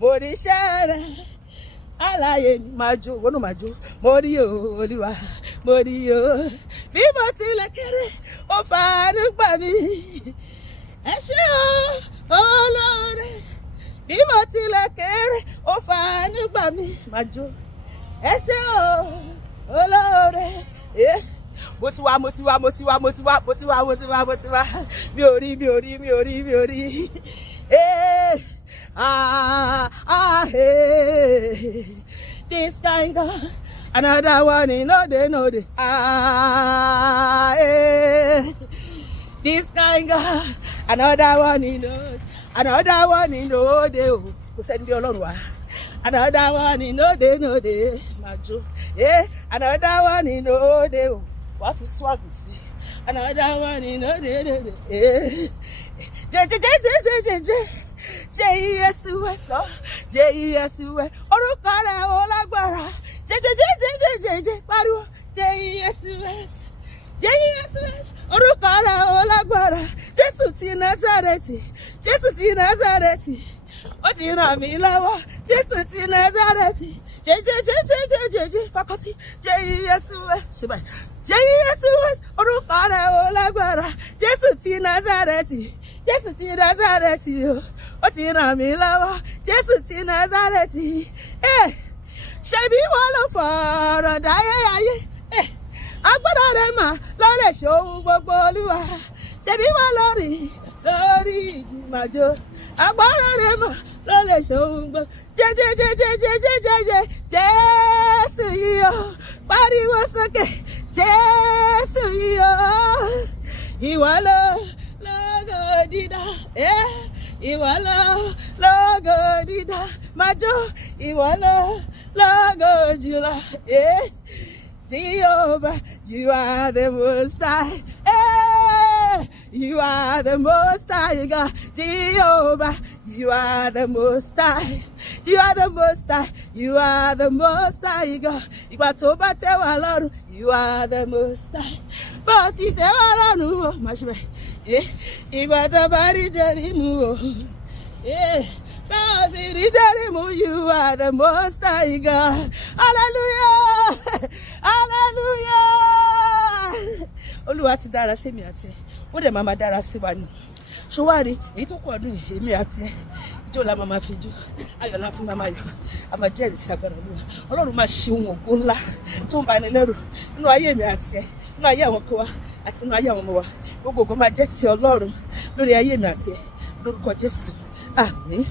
mo rí iṣẹ́ rẹ̀ aláyé ni máa jó wọnú máa jó mo rí o Olúwa mo rí o bí mo tilẹ̀ kéré ó fàánú gbà mí ẹ ṣé o olóore bí mo tilẹ̀ kéré ó fàánú gbà mí máa jó ẹ ṣé o olóore mo ti wá mi ò rí this kind God another one in no day this kind God another one in no day kò sẹ́ni bí Ọlọ́run wá another one in no day máa jó another one in no day wàá fi swag sí another one in no day J-E-S-U-S J-E-S-U-S orúkọ rẹ̀ ó lágbára J-J-J-J-J pariwo J-E-S-U-S J-E-S-U-S orúkọ rẹ̀ ó lágbára Jésù ti Násárẹ́tì ó ti ràn mí lọ́wọ́ Jésù ti Násárẹ́tì J-J-J-J-J fakọsí J-E-S-U-S ṣe báyìí J-E-S-U-S orúkọ rẹ̀ ó lágbára Jésù ti Násárẹ́tì ó ti ràn mí lọ́wọ́ Jésù ti Násárẹ́tì ṣebí wọ́n ló fọ̀rọ̀ dáyé ayé agbára rẹ̀ mà ló lè ṣe ohun gbogbo Olúwa ṣebí wọ́n lórí ìjì màjò agbára rẹ̀ mà ló lè ṣe ohun gbogbo jẹjẹjẹjẹjẹjẹjẹ Jésù yìí o pariwo sókè Jésù yìí o ìwọ lógo dídá ìwọ lógo dídá májò ìwọ lógo jùlọ Jehovah, you are the most high. You are the most high God. Jehovah, you are the most high. You are the most high. You are the most high God. Ìgbà tó bá tẹ́ wá lọ́rùn, you are the most high. Bó sì tẹ́ wá lọ́rùn o, má ṣe bẹ́ẹ̀. Ìgbà tó bá rí Jẹ́rímù o. Bó sì rí Jẹ́rímù, you are the most high God. Hallelujah. Hallelujah. Olúwa ti dára sí mi àti ẹ ó dẹ̀ máa dára sí wa ni ṣọwárí èyí tó kù ọdún yìí èmi àti ẹ ìjọ la máa fi jó ayọ̀ la fún máa yọ̀ a máa jẹ́rìí sí agbára Olúwa Ọlọ́run máa ṣe ohun ògo ńlá tó ń bani lẹ́rù nínú ayé mi àti ẹ nínú ayé àwọn ọkọ wa àti nínú ayé àwọn ọmọ wa gbogbo ògo máa jẹ́ ti Ọlọ́run lórí ayé mi àti ẹ lórúkọ Jésù àmín.